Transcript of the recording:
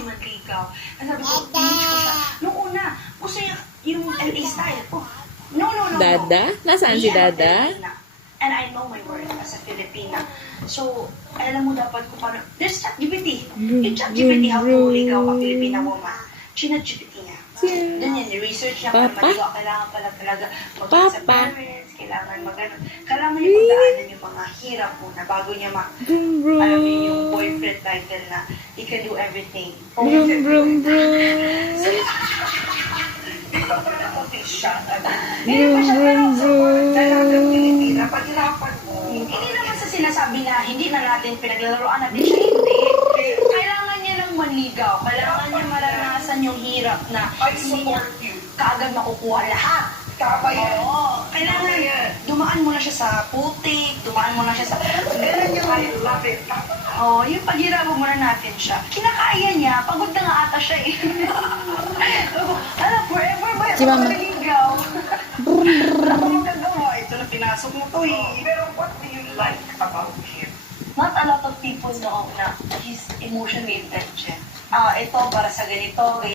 yung manligaw. At sabi ko, image ko siya. Nung una, gusto niya yung LA style. Oh, no. Dada? Nasaan si Me, I'm a Dada? Filipina. And I know my worth as a Filipina. So, alam mo dapat kung paano. There's ChatGPT. Yung ChatGPT, how to ligaw a Filipina woman. ChatGPT niya. Doon yan, research niya para maligaw. Kailangan pala talaga mag sa parents. Kailangan kailangan niya pagdaanan yung mga hirap muna bago niya alam niyo yung boyfriend title na he can do everything. Dito pa na official. Hindi pa siya pero dalagang Pilipina. Paghirapan mo. Hindi naman sa sinasabi na hindi na natin pinaglalaroan natin siya. Hindi. Kailangan niya lang manligaw. Kailangan niya maranasan yung hirap na hindi niya kaagad makukuha lahat. Tama yan. Oo. Kailangan dumaan mo na siya sa putik, dumaan mo na siya sa... Ganun yung I love it. Oo, yung paghirapan mo na natin siya. Kinakaya niya, pagod na nga ata siya eh. Alam, forever ba Si Mama. Maliligaw? Wala ko magagawa. Ito na pinasok mo to eh. Pero what do you like about him? Not a lot of people know na he's emotionally intelligent. Ito para sa ganito,